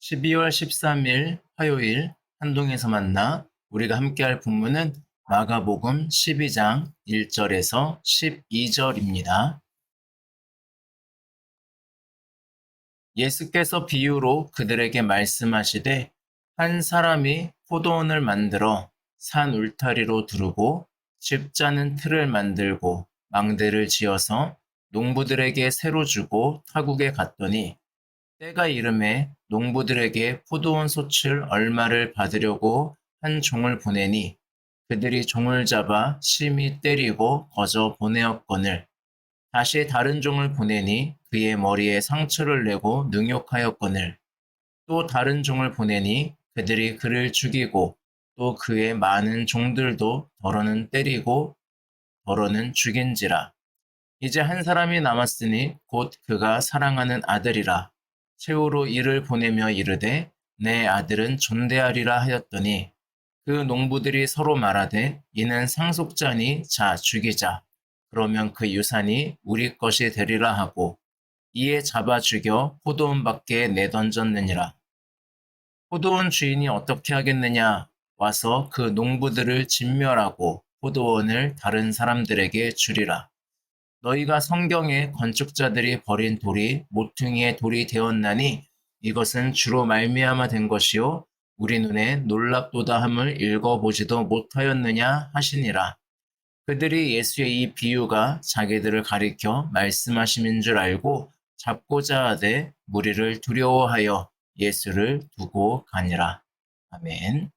12월 13일 화요일 한동에서 만나 우리가 함께할 본문은 마가복음 12장 1절에서 12절입니다. 예수께서 비유로 그들에게 말씀하시되 한 사람이 포도원을 만들어 산 울타리로 두르고 집 짜는 틀을 만들고 망대를 지어서 농부들에게 새로 주고 타국에 갔더니 때가 이름에 농부들에게 포도원 솥을 얼마를 받으려고 한 종을 보내니 그들이 종을 잡아 심히 때리고 거저 보내었거늘 다시 다른 종을 보내니 그의 머리에 상처를 내고 능욕하였거늘 또 다른 종을 보내니 그들이 그를 죽이고 또 그의 많은 종들도 더러는 때리고 더러는 죽인지라. 이제 한 사람이 남았으니 곧 그가 사랑하는 아들이라. 최후로 이를 보내며 이르되 내 아들은 존대하리라 하였더니 그 농부들이 서로 말하되 이는 상속자니 자 죽이자. 그러면 그 유산이 우리 것이 되리라 하고 이에 잡아 죽여 포도원 밖에 내던졌느니라. 포도원 주인이 어떻게 하겠느냐? 와서 그 농부들을 진멸하고 포도원을 다른 사람들에게 주리라. 너희가 성경에 건축자들이 버린 돌이 모퉁이의 돌이 되었나니 이것은 주로 말미암아 된 것이요 우리 눈에 놀랍도다 함을 읽어보지도 못하였느냐 하시니라. 그들이 예수의 이 비유가 자기들을 가리켜 말씀하심인 줄 알고 잡고자 하되 무리를 두려워하여 예수를 두고 가니라. 아멘.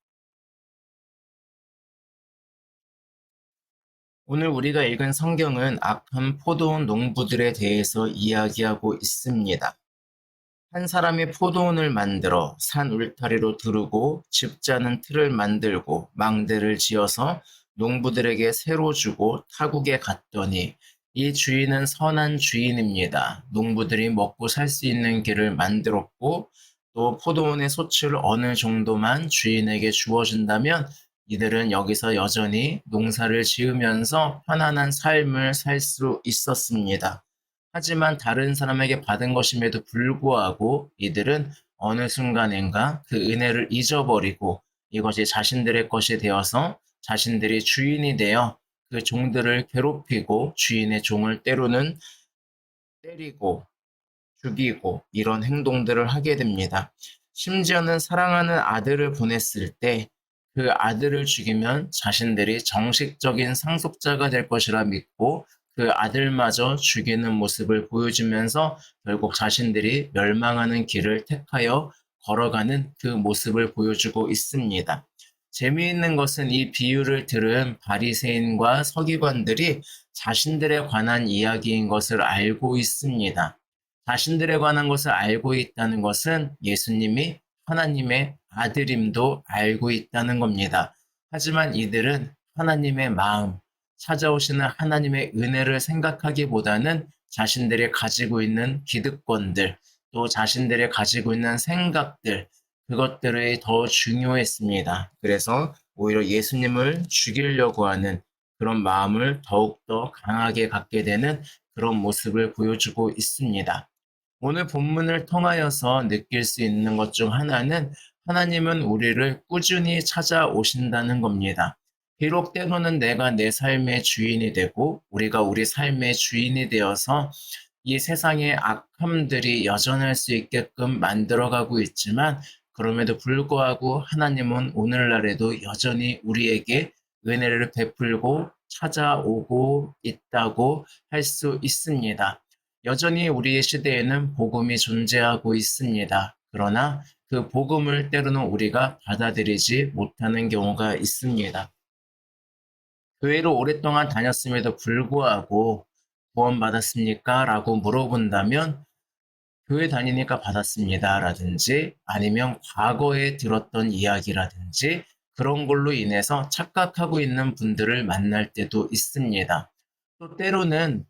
오늘 우리가 읽은 성경은 악한 포도원 농부들에 대해서 이야기하고 있습니다. 한 사람이 포도원을 만들어 산 울타리로 두르고 집 짜는 틀을 만들고 망대를 지어서 농부들에게 새로 주고 타국에 갔더니 이 주인은 선한 주인입니다. 농부들이 먹고 살 수 있는 길을 만들었고 또 포도원의 소출을 어느 정도만 주인에게 주어준다면 이들은 여기서 여전히 농사를 지으면서 편안한 삶을 살 수 있었습니다. 하지만 다른 사람에게 받은 것임에도 불구하고 이들은 어느 순간인가 그 은혜를 잊어버리고 이것이 자신들의 것이 되어서 자신들이 주인이 되어 그 종들을 괴롭히고 주인의 종을 때로는 때리고 죽이고 이런 행동들을 하게 됩니다. 심지어는 사랑하는 아들을 보냈을 때 그 아들을 죽이면 자신들이 정식적인 상속자가 될 것이라 믿고 그 아들마저 죽이는 모습을 보여주면서 결국 자신들이 멸망하는 길을 택하여 걸어가는 그 모습을 보여주고 있습니다. 재미있는 것은 이 비유를 들은 바리새인과 서기관들이 자신들에 관한 이야기인 것을 알고 있습니다. 자신들에 관한 것을 알고 있다는 것은 예수님이 하나님의 아들임도 알고 있다는 겁니다. 하지만 이들은 하나님의 마음, 찾아오시는 하나님의 은혜를 생각하기보다는 자신들이 가지고 있는 기득권들, 또 자신들이 가지고 있는 생각들, 그것들이 더 중요했습니다. 그래서 오히려 예수님을 죽이려고 하는 그런 마음을 더욱더 강하게 갖게 되는 그런 모습을 보여주고 있습니다. 오늘 본문을 통하여서 느낄 수 있는 것 중 하나는 하나님은 우리를 꾸준히 찾아오신다는 겁니다. 비록 때로는 내가 내 삶의 주인이 되고 우리가 우리 삶의 주인이 되어서 이 세상의 악함들이 여전할 수 있게끔 만들어가고 있지만 그럼에도 불구하고 하나님은 오늘날에도 여전히 우리에게 은혜를 베풀고 찾아오고 있다고 할 수 있습니다. 여전히 우리의 시대에는 복음이 존재하고 있습니다. 그러나 그 복음을 때로는 우리가 받아들이지 못하는 경우가 있습니다. 교회를 오랫동안 다녔음에도 불구하고 구원받았습니까? 라고 물어본다면 교회 다니니까 받았습니다. 라든지 아니면 과거에 들었던 이야기라든지 그런 걸로 인해서 착각하고 있는 분들을 만날 때도 있습니다. 또 때로는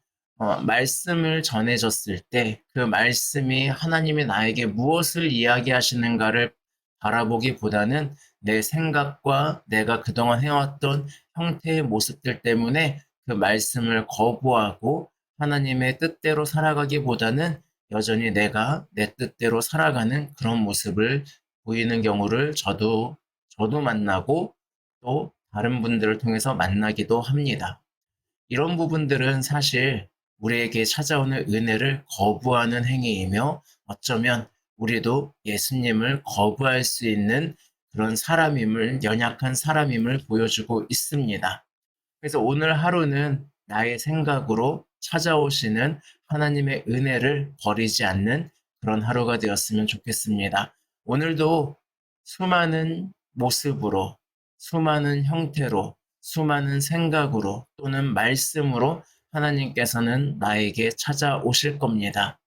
말씀을 전해졌을 때 그 말씀이 하나님이 나에게 무엇을 이야기하시는가를 바라보기보다는 내 생각과 내가 그동안 해왔던 형태의 모습들 때문에 그 말씀을 거부하고 하나님의 뜻대로 살아가기보다는 여전히 내가 내 뜻대로 살아가는 그런 모습을 보이는 경우를 저도 만나고 또 다른 분들을 통해서 만나기도 합니다. 이런 부분들은 사실 우리에게 찾아오는 은혜를 거부하는 행위이며 어쩌면 우리도 예수님을 거부할 수 있는 그런 사람임을, 연약한 사람임을 보여주고 있습니다. 그래서 오늘 하루는 나의 생각으로 찾아오시는 하나님의 은혜를 버리지 않는 그런 하루가 되었으면 좋겠습니다. 오늘도 수많은 모습으로, 수많은 형태로, 수많은 생각으로 또는 말씀으로 하나님께서는 나에게 찾아오실 겁니다.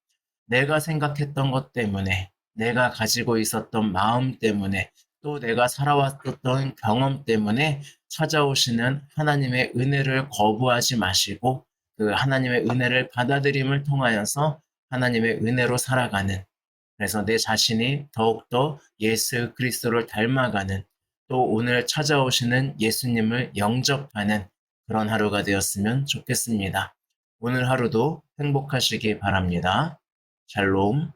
내가 생각했던 것 때문에, 내가 가지고 있었던 마음 때문에, 또 내가 살아왔던 경험 때문에 찾아오시는 하나님의 은혜를 거부하지 마시고 그 하나님의 은혜를 받아들임을 통하여서 하나님의 은혜로 살아가는, 그래서 내 자신이 더욱더 예수 그리스도를 닮아가는, 또 오늘 찾아오시는 예수님을 영접하는 그런 하루가 되었으면 좋겠습니다. 오늘 하루도 행복하시기 바랍니다. 샬롬.